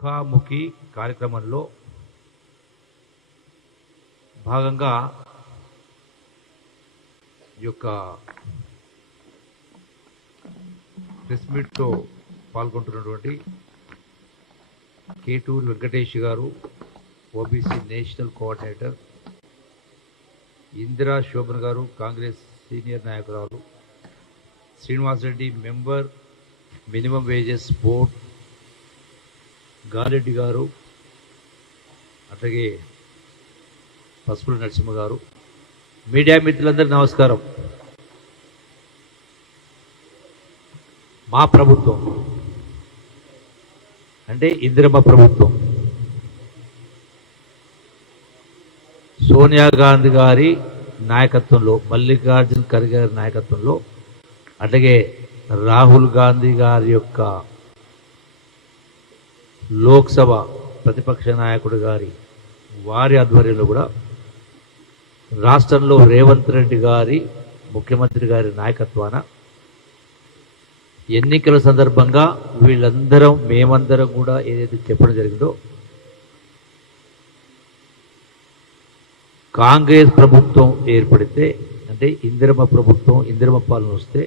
ముఖాముఖి కార్యక్రమంలో భాగంగా ఈ యొక్క press మీట్తో పాల్గొంటున్నటువంటి Keturu Venkatesh garu OBC national coordinator Indira Shobhan garu Congress senior నాయకురాలు Srinivasareddy member minimum wages board గారెడ్డి garu అట్లాగే పసుపుల నరసింహ గారు మీడియా మిత్రులందరికీ నమస్కారం మా ప్రభుత్వం అంటే ఇందిరమ్మ ప్రభుత్వం సోనియా గాంధీ గారి నాయకత్వంలో మల్లికార్జున్ ఖర్గే గారి నాయకత్వంలో అట్లాగే రాహుల్ గాంధీ గారి యొక్క లోక్సభ ప్రతిపక్ష నాయకుడు గారి వారి ఆధ్వర్యంలో కూడా రాష్ట్రంలో రేవంత్ రెడ్డి గారి ముఖ్యమంత్రి గారి నాయకత్వాన ఎన్నికల సందర్భంగా వీళ్ళందరం మేమందరం కూడా ఏదైతే చెప్పడం జరిగిందో కాంగ్రెస్ ప్రభుత్వం ఏర్పడితే అంటే ఇందిరమ ప్రభుత్వం ఇందిరమ పాలన వస్తే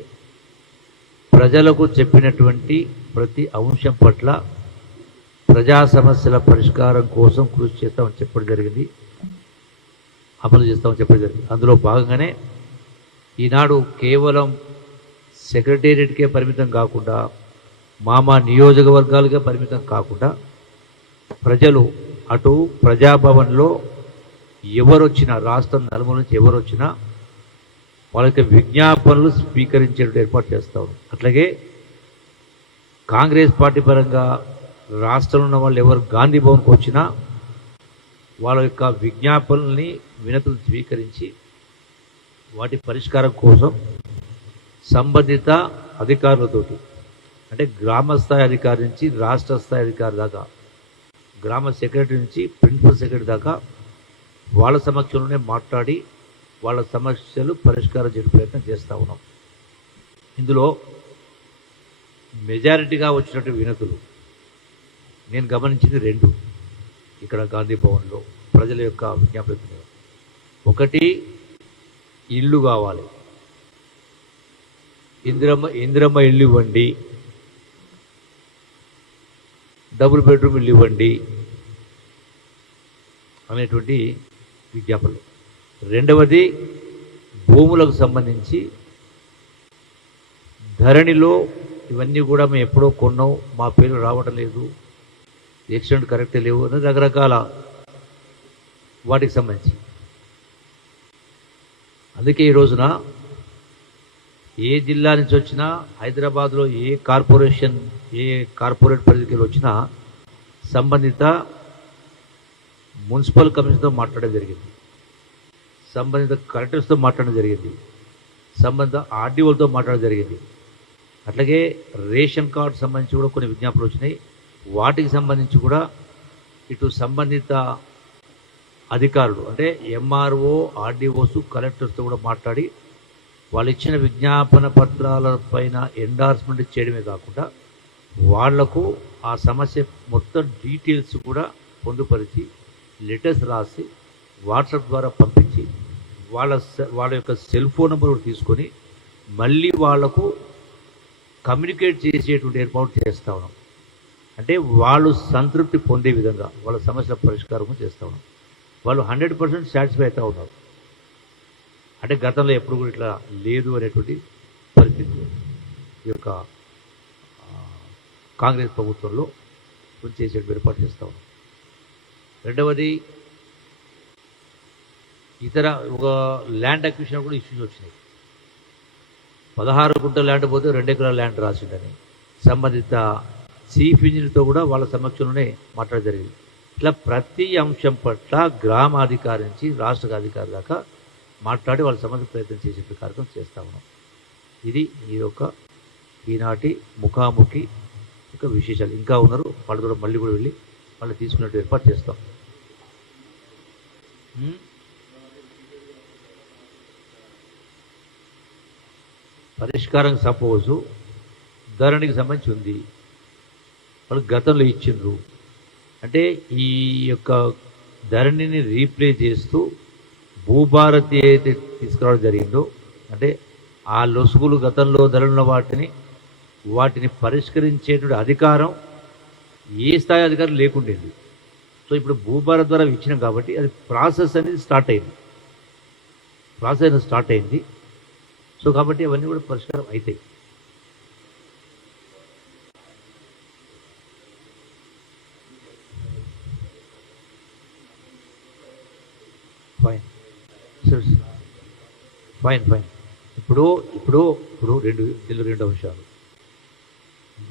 ప్రజలకు చెప్పినటువంటి ప్రతి అంశం పట్ల ప్రజా సమస్యల పరిష్కారం కోసం కృషి చేస్తామని చెప్పడం జరిగింది అమలు చేస్తామని చెప్పడం జరిగింది అందులో భాగంగానే ఈనాడు కేవలం సెక్రటేరియట్కే పరిమితం కాకుండా మా నియోజకవర్గాలుగా పరిమితం కాకుండా ప్రజలు అటు ప్రజాభవన్లో ఎవరొచ్చినా రాష్ట్రం నలుమూల నుంచి వాళ్ళ వాళ్ళకి విజ్ఞాపనలు స్వీకరించేటట్టు ఏర్పాటు చేస్తారు అట్లాగే కాంగ్రెస్ పార్టీ పరంగా రాష్ట్రంలో ఉన్న వాళ్ళు ఎవరు గాంధీ భవన్కి వచ్చినా వాళ్ళ యొక్క విజ్ఞాపనల్ని వినతులు స్వీకరించి వాటి పరిష్కారం కోసం సంబంధిత అధికారులతోటి అంటే గ్రామ స్థాయి అధికారి నుంచి రాష్ట్ర స్థాయి అధికారి దాకా గ్రామ సెక్రటరీ నుంచి ప్రిన్సిపల్ సెక్రటరీ దాకా వాళ్ళ సమక్షంలోనే మాట్లాడి వాళ్ళ సమస్యలు పరిష్కారం చేసే ప్రయత్నం చేస్తూ ఉన్నాం ఇందులో మెజారిటీగా వచ్చినట్టు వినతులు నేను గమనించింది రెండు ఇక్కడ గాంధీ భవన్లో ప్రజల యొక్క విజ్ఞాపన ఒకటి ఇల్లు కావాలి ఇందిరమ్మ ఇందిరమ్మ ఇల్లు ఇవ్వండి డబుల్ బెడ్రూమ్ ఇల్లు ఇవ్వండి అనేటువంటి విజ్ఞాపనలు రెండవది భూములకు సంబంధించి ధరణిలో ఇవన్నీ కూడా మేము ఎప్పుడో కొన్నాం మా పేరు రావటం లేదు ఎక్సిడెంట్ కరెక్ట్ లేవు అని రకరకాల వాటికి సంబంధించి అందుకే ఈ రోజున ఏ జిల్లా నుంచి వచ్చినా హైదరాబాద్లో ఏ కార్పొరేషన్ ఏ కార్పొరేట్ పరిధికి వచ్చినా సంబంధిత మున్సిపల్ కమిషన్తో మాట్లాడడం జరిగింది సంబంధిత కలెక్టర్స్తో మాట్లాడడం జరిగింది సంబంధిత ఆర్డీఓలతో మాట్లాడడం జరిగింది అట్లాగే రేషన్ కార్డు సంబంధించి కూడా కొన్ని విజ్ఞాపనలు వచ్చినాయి వాటికి సంబంధించి కూడా ఇటు సంబంధిత అధికారులు అంటే ఎంఆర్ఓ ఆర్డిఓస్ కలెక్టర్స్తో కూడా మాట్లాడి వాళ్ళు ఇచ్చిన విజ్ఞాపన పత్రాల పైన ఎండార్స్మెంట్ చేయడమే కాకుండా వాళ్లకు ఆ సమస్య మొత్తం డీటెయిల్స్ కూడా పొందుపరిచి లెటర్స్ రాసి వాట్సాప్ ద్వారా పంపించి వాళ్ళ వాళ్ళ యొక్క సెల్ ఫోన్ నెంబర్ కూడా తీసుకొని మళ్ళీ వాళ్లకు కమ్యూనికేట్ చేసేటువంటి ఏర్పాటు చేస్తా ఉన్నాం అంటే వాళ్ళు సంతృప్తి పొందే విధంగా వాళ్ళ సమస్యల పరిష్కారం చేస్తూ ఉన్నాం వాళ్ళు హండ్రెడ్ పర్సెంట్ సాటిస్ఫై అవుతూ ఉన్నారు అంటే గతంలో ఎప్పుడు కూడా ఇట్లా లేదు అనేటువంటి పరిస్థితి ఈ యొక్క కాంగ్రెస్ ప్రభుత్వంలో చేసే ఏర్పాటు చేస్తూ ఉన్నాం రెండవది ఇతర ఒక ల్యాండ్ అక్విషన్ కూడా ఇష్యూస్ వచ్చినాయి పదహారు గుంటల ల్యాండ్ పోతే రెండు ఎకరాల ల్యాండ్ రాసిండని సంబంధిత చీఫ్ ఇంజనీర్తో కూడా వాళ్ళ సమక్షంలోనే మాట్లాడడం జరిగింది ఇట్లా ప్రతి అంశం పట్ల గ్రామాధికారి నుంచి రాష్ట్ర అధికారి దాకా మాట్లాడి వాళ్ళ సమస్య ప్రయత్నం చేసే కార్యక్రమం చేస్తా ఉన్నాం ఇది ఈ యొక్క ఈనాటి ముఖాముఖి యొక్క విశేషాలు ఇంకా ఉన్నారు వాళ్ళు కూడా మళ్ళీ కూడా వెళ్ళి వాళ్ళు తీసుకున్నట్టు ఏర్పాటు చేస్తాం పరిష్కారం సపోజు ధరణికి సంబంధించి ఉంది వాళ్ళు గతంలో ఇచ్చిండ్రు అంటే ఈ యొక్క ధరణిని రీప్లే చేస్తూ భూభారతి అయితే తీసుకురావడం జరిగిందో అంటే ఆ లొసుగులు గతంలో ధరలున్న వాటిని వాటిని పరిష్కరించేటువంటి అధికారం ఏ స్థాయి అధికారం లేకుండేది సో ఇప్పుడు భూభారత్ ద్వారా ఇచ్చినాం కాబట్టి అది ప్రాసెస్ అనేది స్టార్ట్ అయింది ప్రాసెస్ అనేది స్టార్ట్ అయింది సో కాబట్టి అవన్నీ కూడా పరిష్కారం అవుతాయి ఫైన్ ఫైన్ ఫైన్ ఇప్పుడు ఇప్పుడు ఇప్పుడు రెండు ఇందులో రెండు అంశాలు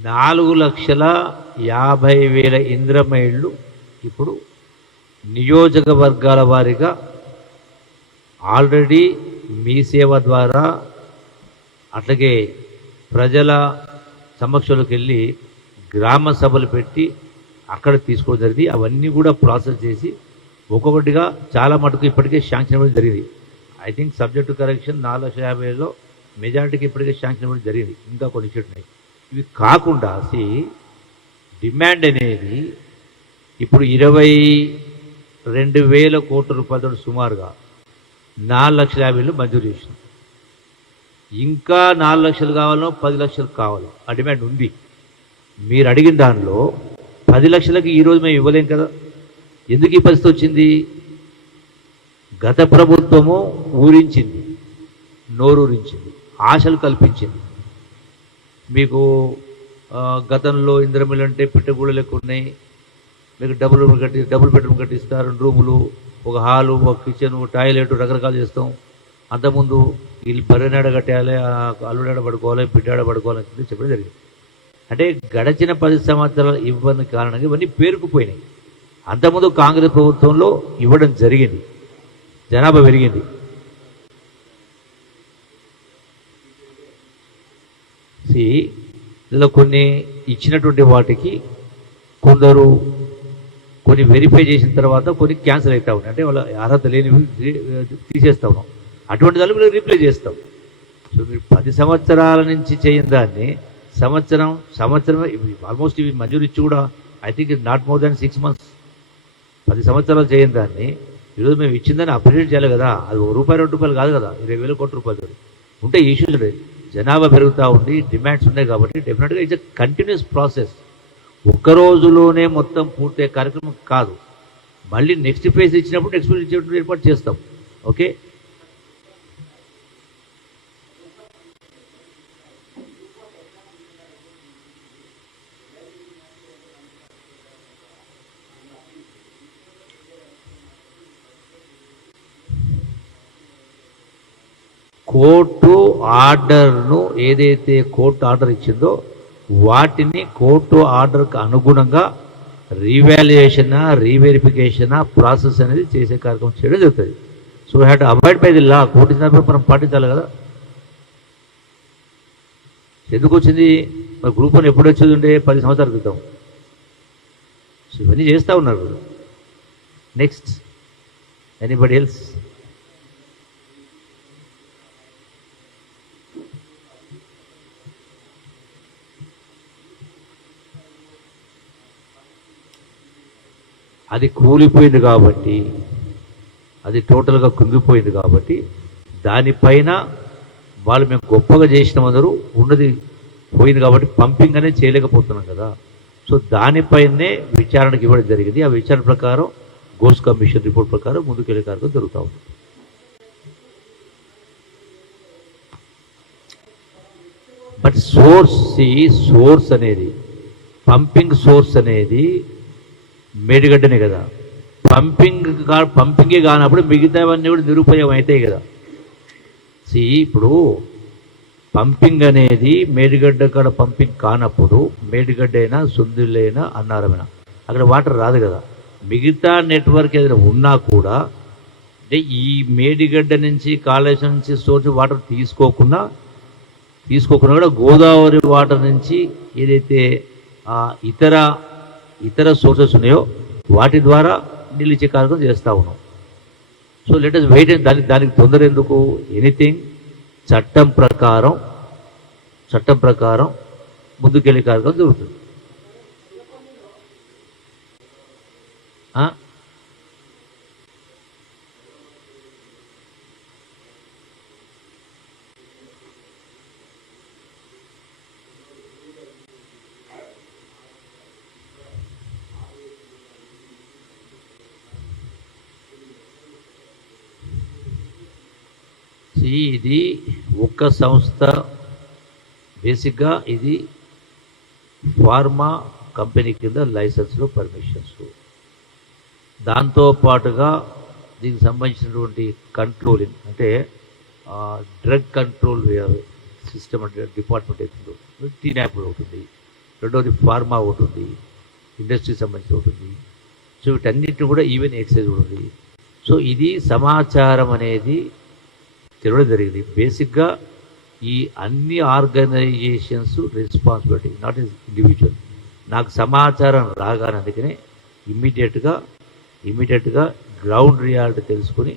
నాలుగు లక్షల యాభై వేల ఇంద్రమైళ్ళు ఇప్పుడు నియోజకవర్గాల వారిగా ఆల్రెడీ మీ సేవ ద్వారా అట్లాగే ప్రజల సమక్షంలోకి వెళ్ళి గ్రామ సభలు పెట్టి అక్కడ తీసుకోవడం జరిగింది అవన్నీ కూడా ప్రాసెస్ చేసి ఒక్కొక్కటిగా చాలా మటుకు ఇప్పటికే శాంక్షన్ ఇవ్వడం జరిగింది ఐ థింక్ సబ్జెక్టు కరెక్షన్ నాలుగు లక్షల యాభై ఏళ్ళలో మెజారిటీకి ఇప్పటికే శాంక్షన్ ఇవ్వడం జరిగింది ఇంకా కొన్ని చెట్టున్నాయి ఇవి కాకుండా సి డిమాండ్ అనేది ఇప్పుడు ఇరవై రెండు వేల కోట్ల రూపాయలతో సుమారుగా నాలుగు లక్షల యాభైలు మంజూరు చేసిన ఇంకా నాలుగు లక్షలు కావాలో పది లక్షలు కావాలో ఆ డిమాండ్ ఉంది మీరు అడిగిన దానిలో పది లక్షలకి ఈరోజు మేము ఇవ్వలేం కదా ఎందుకు ఈ పరిస్థితి వచ్చింది గత ప్రభుత్వము ఊరించింది నోరూరించింది ఆశలు కల్పించింది మీకు గతంలో ఇంద్రమిల్ అంటే పిట్టగూడ లెక్కున్నాయి ఉన్నాయి మీకు డబుల్ రూమ్ కట్టి డబుల్ బెడ్రూమ్ కట్టిస్తా రెండు రూములు ఒక హాలు ఒక కిచెన్ టాయిలెట్ రకరకాలు చేస్తాం అంతకుముందు వీళ్ళు బర్రెనాడ కట్టేయాలి అల్లుడాడ పడుకోవాలి బిడ్డాడ పడుకోవాలి చెప్పడం జరిగింది అంటే గడచిన పది సంవత్సరాల ఇవ్వని కారణంగా ఇవన్నీ పేరుకుపోయినాయి అంతకుముందు కాంగ్రెస్ ప్రభుత్వంలో ఇవ్వడం జరిగింది జనాభా పెరిగింది సి ఇందులో కొన్ని ఇచ్చినటువంటి వాటికి కొందరు కొన్ని వెరిఫై చేసిన తర్వాత కొన్ని క్యాన్సిల్ అవుతా ఉన్నాయి అంటే వాళ్ళ అర్హత లేనివి తీసేస్తా ఉన్నాం అటువంటి దాన్ని రీప్లే చేస్తాం సో మీరు పది సంవత్సరాల నుంచి చేయని దాన్ని సంవత్సరం సంవత్సరం ఆల్మోస్ట్ ఇవి మంజూరు ఇచ్చి కూడా I think not more than six months పది సంవత్సరాలు చేయని దాన్ని ఈరోజు మేము ఇచ్చిందని అప్రిషియేట్ చేయాలి కదా అది ఒక రూపాయి రెండు రూపాయలు కాదు కదా ఇరవై వేల కోట్ల రూపాయలు ఉంటే ఇష్యూస్ జనాభా పెరుగుతూ ఉండి డిమాండ్స్ ఉన్నాయి కాబట్టి డెఫినెట్గా ఇట్స్ ఎ కంటిన్యూస్ ప్రాసెస్ ఒక్క రోజులోనే మొత్తం పూర్తయ్యే కార్యక్రమం కాదు మళ్ళీ నెక్స్ట్ ఫేజ్ ఇచ్చినప్పుడు నెక్స్ట్ ఫేజ్ ఇచ్చేటప్పుడు ఏర్పాటు చేస్తాం ఓకే కోర్టు ఆర్డర్ను ఏదైతే కోర్టు ఆర్డర్ ఇచ్చిందో వాటిని కోర్టు ఆర్డర్కు అనుగుణంగా రీవాల్యుయేషన్ రీవెరిఫికేషన్ ప్రాసెస్ అనేది చేసే కార్యక్రమం చేయడం జరుగుతుంది so had avoid by the law court ఇచ్చినప్పుడు మనం పాటించాలి కదా ఎందుకు వచ్చింది మరి గ్రూప్ వన్ ఎప్పుడు వచ్చేది ఉండే పది సంవత్సరాల క్రితం సో ఇవన్నీ చేస్తూ ఉన్నారు నెక్స్ట్ ఎనీబడి ఎల్స్ అది కూలిపోయింది కాబట్టి అది టోటల్గా కుంగిపోయింది కాబట్టి దానిపైన వాళ్ళు మేము గొప్పగా చేసిన అందరూ ఉన్నది పోయింది కాబట్టి పంపింగ్ అనేది చేయలేకపోతున్నాం కదా సో దానిపైనే విచారణకి ఇవ్వడం జరిగింది ఆ విచారణ ప్రకారం గోస్ కమిషన్ రిపోర్ట్ ప్రకారం ముందుకెళ్ళే కారు కార్యక్రమం జరుగుతూ ఉంది బట్ సోర్స్ సోర్స్ అనేది పంపింగ్ సోర్స్ అనేది మేడిగడ్డనే కదా పంపింగ్ కా పంపింగే కానప్పుడు మిగతావన్నీ కూడా నిరుపయోగం అవుతాయి కదా సి ఇప్పుడు పంపింగ్ అనేది మేడిగడ్డ కాడ పంపింగ్ కానప్పుడు మేడిగడ్డ అయినా సుందిళ్ళైనా అన్నారమైనా అక్కడ వాటర్ రాదు కదా మిగతా నెట్వర్క్ ఏదైనా ఉన్నా కూడా అంటే ఈ మేడిగడ్డ నుంచి కాళేశ్వరం నుంచి సోర్స్ వాటర్ తీసుకోకుండా తీసుకోకుండా కూడా గోదావరి వాటర్ నుంచి ఏదైతే ఇతర ఇతర సోర్సెస్ ఉన్నాయో వాటి ద్వారా నీళ్ళు ఇచ్చే కార్యక్రమం చేస్తూ ఉన్నాం సో లెటెస్ వెయిట్ అండ్ దానికి దానికి తొందర ఎందుకు ఎనీథింగ్ చట్టం ప్రకారం చట్టం ప్రకారం ముందుకెళ్ళే కార్యక్రమం జరుగుతుంది ఇది ఇది ఒక్క సంస్థ బేసిక్గా ఇది ఫార్మా కంపెనీ కింద లైసెన్స్లు పర్మిషన్స్ దాంతోపాటుగా దీనికి సంబంధించినటువంటి కంట్రోలింగ్ అంటే డ్రగ్ కంట్రోల్ సిస్టమ్ అంటే డిపార్ట్మెంట్ టీ న్యాప్ ఉంటుంది రెండవది ఫార్మా ఉంటుంది ఇండస్ట్రీ సంబంధించి ఉంటుంది సో వీటన్నిటిని కూడా ఈవెన్ ఎక్సైజ్ ఉంటుంది సో ఇది సమాచారం అనేది తిరగడం జరిగింది బేసిక్గా ఈ అన్ని organisations responsibility not is individual నాకు సమాచారం రాగానే అందుకనే ఇమ్మీడియట్గా ఇమ్మీడియట్గా గ్రౌండ్ రియాలిటీ తెలుసుకుని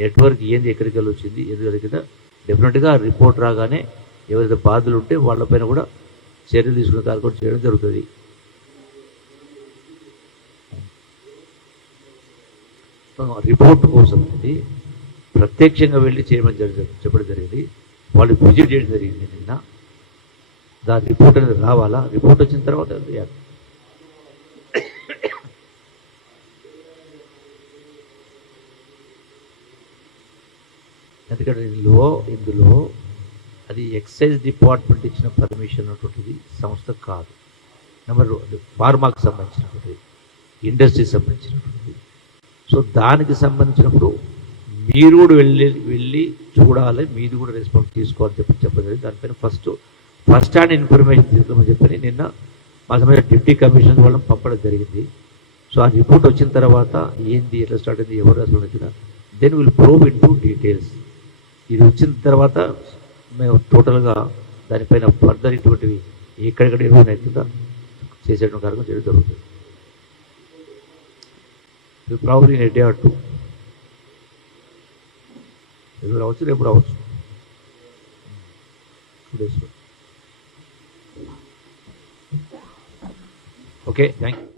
నెట్వర్క్ ఏంది ఎక్కడికి వెళ్ళి వచ్చింది ఎందుకు జరిగిందా డెఫినెట్గా రిపోర్ట్ రాగానే ఎవరైతే బాధలు ఉంటే వాళ్ళపైన కూడా చర్యలు తీసుకునే కూడా చేయడం జరుగుతుంది రిపోర్ట్ కోసం ఇది ప్రత్యక్షంగా వెళ్ళి చేయమని జరిగింది చెప్పడం జరిగింది వాళ్ళు విజిట్ చేయడం జరిగింది నిన్న దాని రిపోర్ట్ అనేది రావాలా రిపోర్ట్ వచ్చిన తర్వాత ఎందుకంటే ఇందులో ఇందులో అది ఎక్సైజ్ డిపార్ట్మెంట్ ఇచ్చిన పర్మిషన్ అటువంటిది సంస్థ కాదు నెంబర్ ఫార్మాకు సంబంధించినటువంటిది ఇండస్ట్రీకి సంబంధించినటువంటిది సో దానికి సంబంధించినప్పుడు మీరు కూడా వెళ్ళి వెళ్ళి చూడాలి మీరు కూడా రెస్పాన్స్ తీసుకోవాలని చెప్పి చెప్పండి దానిపైన ఫస్ట్ ఫస్ట్ హ్యాండ్ ఇన్ఫర్మేషన్ తీసుకోమని చెప్పని నిన్న మా సమయ డిప్యూటీ కమిషనర్ వాళ్ళని పంపడం జరిగింది సో ఆ రిపోర్ట్ వచ్చిన తర్వాత ఏంది ఎట్లా స్టార్ట్ అయింది ఎవరు అసలు వచ్చిన then will prove into details ఇది వచ్చిన తర్వాత మేము టోటల్గా దానిపైన ఫర్దర్ ఇటువంటివి ఎక్కడెక్కడ ఏమైనా అవుతుందా చేసేటువంటి కార్యక్రమం చేయడం జరుగుతుంది probably a day or two ఎల్లుండి రావచ్చు రేపు రావచ్చు టూ డేస్లో ఓకే థ్యాంక్ యూ